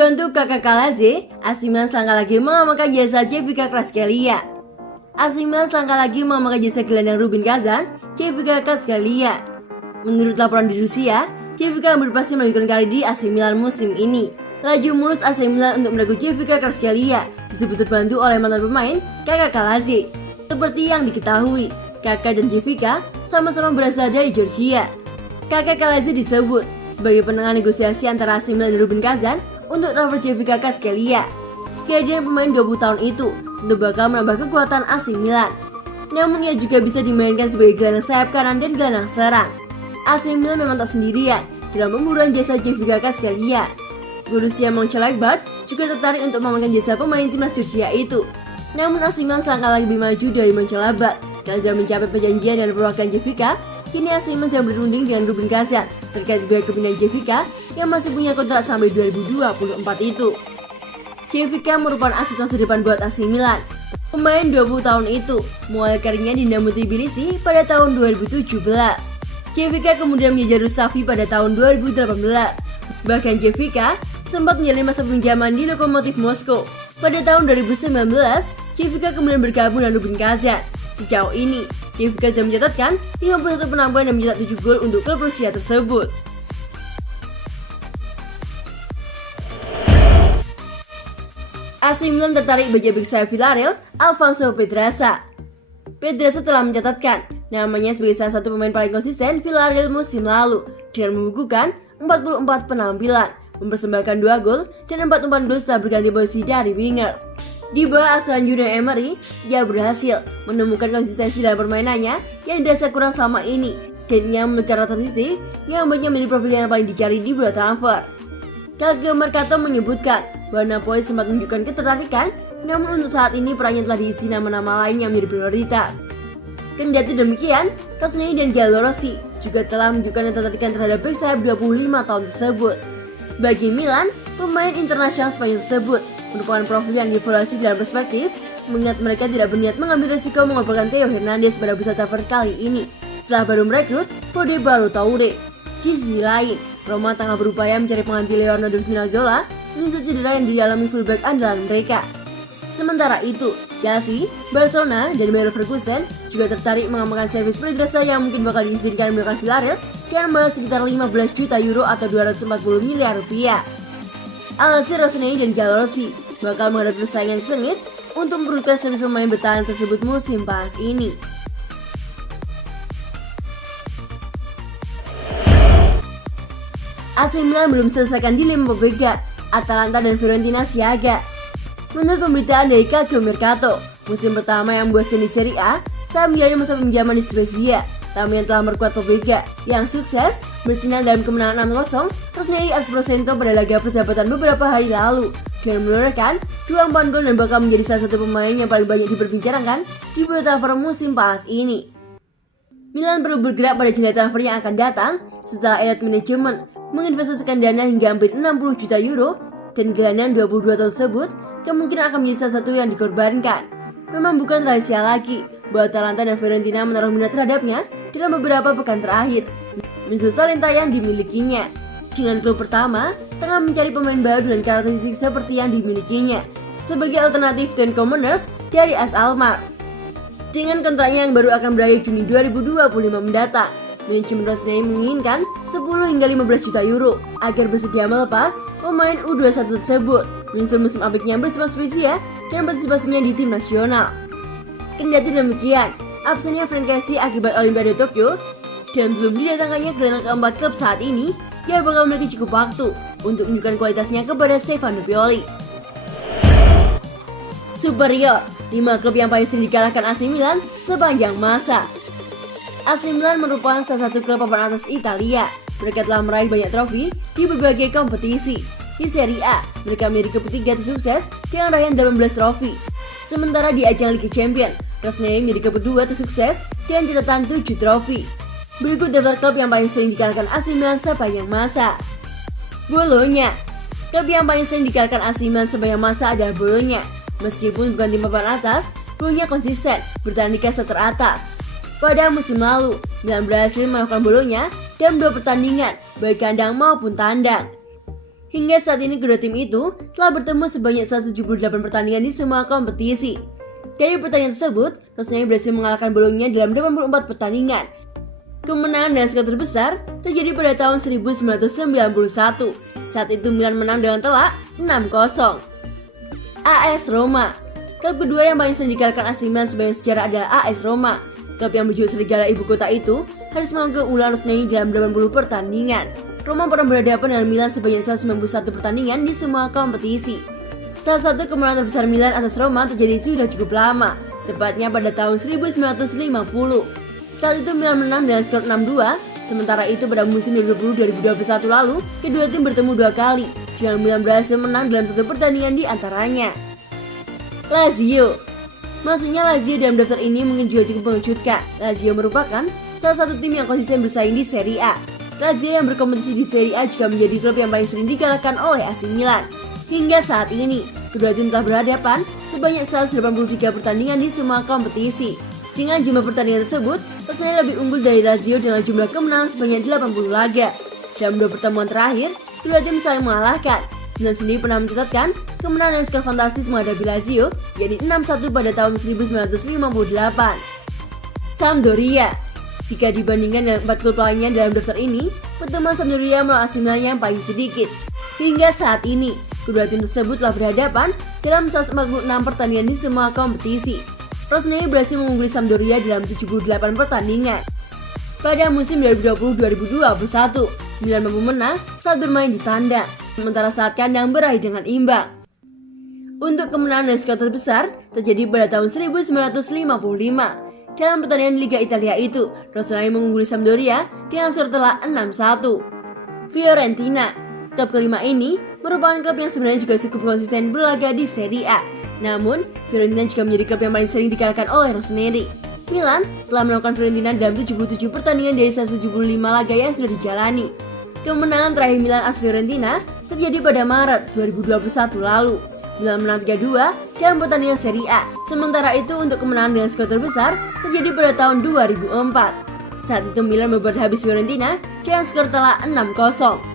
Dibantu kakak Kalaze, AC Milan selangkah lagi mengamankan jasa Cevika Kvaratskhelia. AC Milan selangkah lagi mengamankan jasa gelandang Rubin Kazan, Cevika Kvaratskhelia. Menurut laporan di Rusia, Cevika berpasti melanjutkan karir di AC Milan musim ini. Laju mulus AC Milan untuk merekrut Cevika Kvaratskhelia disebut terbantu oleh mantan pemain kakak Kalaze. Seperti yang diketahui, kakak dan Cevika sama-sama berasal dari Georgia. Kakak Kalaze disebut sebagai penengah negosiasi antara AC Milan dan Rubin Kazan untuk transfer Cevika Kvaratskhelia. Kehadiran pemain 20 tahun itu tentu bakal menambah kekuatan AC Milan. Namun ia juga bisa dimainkan sebagai gelandang sayap kanan dan gelandang serang. AC Milan memang tak sendirian dalam pemburuan jasa Cevika Kvaratskhelia. Borussia Mönchengladbach juga tertarik untuk memainkan jasa pemain timnas Georgia itu. Namun AC Milan selangkah lagi lebih maju dari Mönchengladbach. Gagal mencapai perjanjian dengan perwakilan Cevika, kini AC Milan sedang berunding dengan Rubin Kazan terkait biaya kepindahan Cevika yang masih punya kontrak sampai 2024 itu. Cevika merupakan aset masa depan buat AC Milan. Pemain 20 tahun itu mulai karirnya di Dinamo Tbilisi pada tahun 2017. Cevika kemudian menjadi Rusafi pada tahun 2018. Bahkan Cevika sempat menjalani masa pinjaman di Lokomotiv Moskow. Pada tahun 2019, Cevika kemudian bergabung dengan Rubin Kazan. Sejauh ini, Cevika sudah mencatatkan 51 penampilan dan mencetak 7 gol untuk klub Rusia tersebut. AC Milan tertarik bajak bek sayap Villarreal, Alfonso Pedraza. Pedraza telah mencatatkan namanya sebagai salah satu pemain paling konsisten Villarreal musim lalu dengan membukukan 44 penampilan, mempersembahkan 2 gol dan 4 umpan gol setelah berganti posisi dari wingers. Di bawah asuhan Unai Emery, ia berhasil menemukan konsistensi dalam permainannya yang dirasa kurang selama ini dan ia menukar statistik yang membuatnya menjadi profil yang paling dicari di bursa transfer. Calcio Mercato menyebutkan bahwa Napoli sempat menunjukkan ketertarikan, namun untuk saat ini perannya telah diisi nama-nama lain yang menjadi prioritas. Kendati demikian, Rossoneri dan Gallo Rossi juga telah menunjukkan ketertarikan terhadap bek sayap 25 tahun tersebut. Bagi Milan, pemain internasional Spanyol tersebut merupakan profil yang dievaluasi dalam perspektif, mengingat mereka tidak berniat mengambil resiko mengorbankan Theo Hernandez pada bursa transfer kali ini, setelah baru merekrut Fode Ballo-Touré. Di sisi lain, Roma tengah berupaya mencari pengganti Leonardo Spinazzola menyusul cedera yang dialami fullback andalan mereka. Sementara itu, Chelsea, Barcelona, dan Bayer Leverkusen juga tertarik mengamankan servis Pedraza yang mungkin bakal diizinkan meninggalkan Villarreal dengan membayar sekitar 15 juta euro atau 240 miliar rupiah. Alessi Rossoneri dan Gallo Rossi bakal menghadapi persaingan sengit untuk memperebutkan servis pemain bertahan tersebut musim panas ini. AC Milan belum selesaikan dilema pembeka, Atalanta dan Fiorentina siaga. Menurut pemberitaan dari Calcio Mercato, musim pertama yang membuat di Serie A saat menjalani masa pinjaman di Spezia, tamu yang telah memperkuat pembeka yang sukses bersinar dalam kemenangan 6-0 Rossoneri atas Prosento pada laga persahabatan beberapa hari lalu dengan menorehkan 2 umpan gol dan bakal menjadi salah satu pemain yang paling banyak diperbicarakan di bursa transfer musim panas ini. Milan perlu bergerak pada jendela transfer yang akan datang setelah Elite Management menginvestasikan dana hingga hampir 60 juta euro dan gelandang 22 tahun tersebut kemungkinan akan menjadi salah satu yang dikorbankan. Memang bukan rahasia lagi bahwa Atalanta dan Fiorentina menaruh minat terhadapnya dalam beberapa pekan terakhir menyusul talenta yang dimilikinya. Dengan klub pertama tengah mencari pemain baru dan karakteristik seperti yang dimilikinya sebagai alternatif dan commoners dari AS Alkmaar. Dengan kontraknya yang baru akan berakhir Juni 2025 mendatang, manajemen Rossoneri menginginkan 10 hingga 15 juta euro agar bersedia melepas pemain U21 tersebut menyusul musim apiknya bersama Spezia dan partisipasinya di tim nasional. Kendati demikian, absennya Frank Kessie akibat Olimpiade Tokyo dan belum didatangkannya gelandang keempat klub saat ini, dia bakal memiliki cukup waktu untuk menunjukkan kualitasnya kepada Stefano Pioli. Superior, 5 klub yang paling sering dikalahkan AC Milan sepanjang masa. AC Milan merupakan salah satu klub papan atas Italia. Mereka telah meraih banyak trofi di berbagai kompetisi. Di Serie A, mereka menjadi klub ketiga tersukses dengan raihan 18 trofi. Sementara di ajang Liga Champions, Rossoneri menjadi klub kedua tersukses dengan catatan 7 trofi. Berikut daftar klub yang paling sering dikalahkan AC Milan sepanjang masa. Bologna. Klub yang paling sering dikalahkan AC Milan sepanjang masa adalah Bologna. Meskipun bukan tim papan atas, Bologna konsisten bertahan di kasta teratas. Pada musim lalu, Milan berhasil melakukan Bologna dalam 2 pertandingan, baik kandang maupun tandang. Hingga saat ini kedua tim itu telah bertemu sebanyak 178 pertandingan di semua kompetisi. Dari pertandingan tersebut, Rossoneri berhasil mengalahkan Bologna dalam 84 pertandingan. Kemenangan dengan skor terbesar terjadi pada tahun 1991. Saat itu Milan menang dengan telak 6-0. AS Roma. Klub kedua yang paling sering dikalahkan AC Milan sepanjang sejarah adalah AS Roma. Klub yang berjuluk serigala ibu kota itu harus mengalahkan keunggulan Rossoneri dalam 80 pertandingan. Roma pernah berhadapan dengan Milan sebanyak 191 pertandingan di semua kompetisi. Salah satu kemenangan terbesar Milan atas Roma terjadi sudah cukup lama, tepatnya pada tahun 1950. Saat itu Milan menang dengan skor 6-2, sementara itu pada musim 2020-2021 lalu, kedua tim bertemu 2 kali, dengan Milan berhasil menang dalam satu pertandingan di antaranya. Lazio. Maksudnya Lazio dalam daftar ini mungkin juga cukup mengejutkan. Lazio merupakan salah satu tim yang konsisten bersaing di Serie A. Lazio yang berkompetisi di Serie A juga menjadi klub yang paling sering dikalahkan oleh AC Milan. Hingga saat ini, kedua tim telah berhadapan sebanyak 183 pertandingan di semua kompetisi. Dengan jumlah pertandingan tersebut, Rossoneri lebih unggul dari Lazio dengan jumlah kemenangan sebanyak 80 laga. Dalam 2 pertemuan terakhir, kedua tim saling mengalahkan. Milan sendiri pernah mencatatkan kemenangan yang skor fantastis menghadapi Lazio, yaitu 6-1 pada tahun 1958. Sampdoria. Jika dibandingkan dengan 4 klub lainnya dalam daftar ini, pertemuan Sampdoria melawan AC Milan yang paling sedikit. Hingga saat ini, kedua tim tersebut telah berhadapan dalam 146 pertandingan di semua kompetisi. Rossoneri berhasil mengungguli Sampdoria dalam 78 pertandingan. Pada musim 2020-2021, Milan mampu menang saat bermain di tandang, sementara saat kandang berakhir dengan imbang. Untuk kemenangan dan skor terbesar terjadi pada tahun 1955. Dalam pertandingan Liga Italia itu, Rossoneri mengungguli Sampdoria dengan skor telak 6-1. Fiorentina. Klub kelima ini merupakan klub yang sebenarnya juga cukup konsisten berlaga di Serie A. Namun, Fiorentina juga menjadi klub yang paling sering dikalahkan oleh Rossoneri. Milan telah melakukan Fiorentina dalam 77 pertandingan dari 175 laga yang sudah dijalani. Kemenangan terakhir Milan atas Fiorentina terjadi pada Maret 2021 lalu. Milan menang 3-2 dalam pertandingan Serie A. Sementara itu untuk kemenangan dengan skor terbesar terjadi pada tahun 2004. Saat itu Milan membuat habis Fiorentina dengan skor telak 6-0.